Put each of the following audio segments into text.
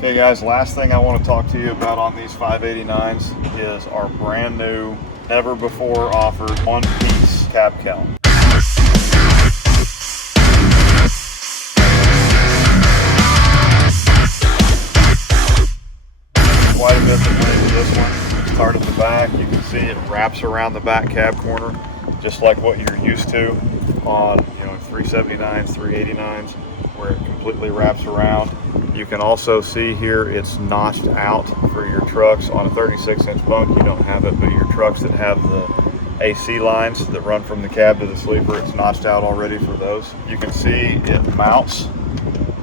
Okay guys, last thing I want to talk to you about on these 589s is our brand new, never before offered one-piece cab cowl. Quite a bit that went into this one. Start at the back, you can see it wraps around the back cab corner, just like what you're used to on 379s, 389s, where it completely wraps around. You can also see here it's notched out for your trucks. On a 36-inch bunk you don't have it, but your trucks that have the AC lines that run from the cab to the sleeper, it's notched out already for those. You can see it mounts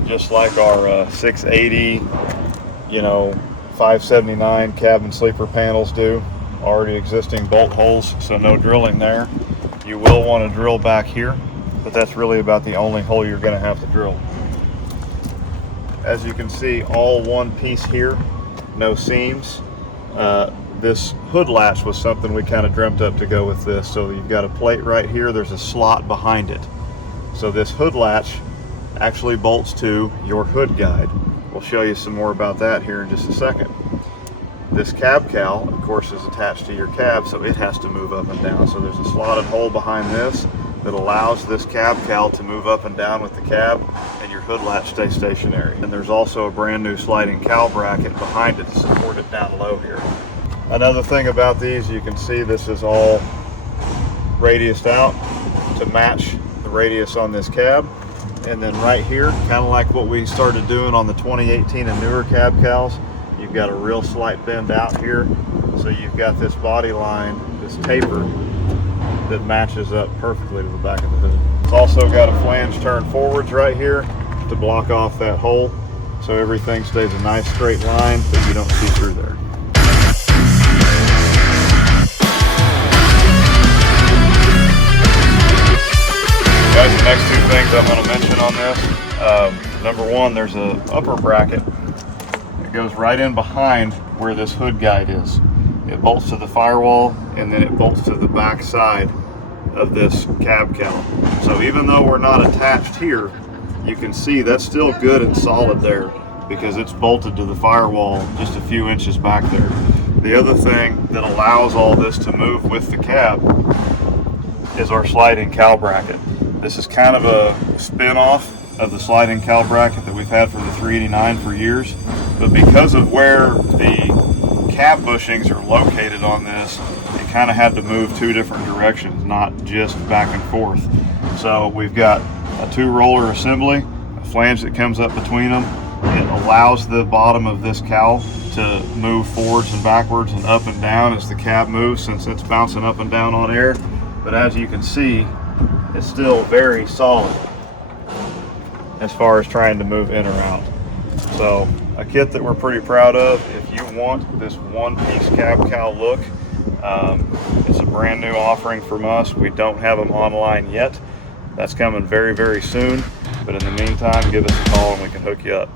just like our 680, 579 cab and sleeper panels do. Already existing bolt holes, so no drilling there. You will want to drill back here, but that's really about the only hole you're going to have to drill. As you can see, all one piece here, no seams. This hood latch was something we kind of dreamt up to go with this. So you've got a plate right here, there's a slot behind it. So this hood latch actually bolts to your hood guide. We'll show you some more about that here in just a second. This cab cowl, of course, is attached to your cab, so it has to move up and down. So there's a slotted hole behind this that allows this cab cowl to move up and down with the cab, and your hood latch stays stationary. And there's also a brand new sliding cowl bracket behind it to support it down low here. Another thing about these, you can see this is all radiused out to match the radius on this cab. And then right here, kind of like what we started doing on the 2018 and newer cab cowls, you've got a real slight bend out here. So you've got this body line, this taper, that matches up perfectly to the back of the hood. It's also got a flange turn forwards right here to block off that hole, so everything stays a nice straight line, but you don't see through there. Guys, the next two things I'm going to mention on this, number one, there's an upper bracket. It goes right in behind where this hood guide is. It bolts to the firewall, and then it bolts to the back side of this cab cowl. So even though we're not attached here, you can see that's still good and solid there because it's bolted to the firewall just a few inches back there. The other thing that allows all this to move with the cab is our sliding cowl bracket. This is kind of a spin-off of the sliding cowl bracket that we've had for the 389 for years, but because of where the cab bushings are located on this, it kind of had to move two different directions, not just back and forth. So we've got a two-roller assembly, a flange that comes up between them. It allows the bottom of this cowl to move forwards and backwards and up and down as the cab moves, since it's bouncing up and down on air. But as you can see, it's still very solid as far as trying to move in or out. So a kit that we're pretty proud of. If you want this one-piece cab cowl look, it's a brand new offering from us. We don't have them online yet. That's coming very, very soon. But in the meantime, give us a call and we can hook you up.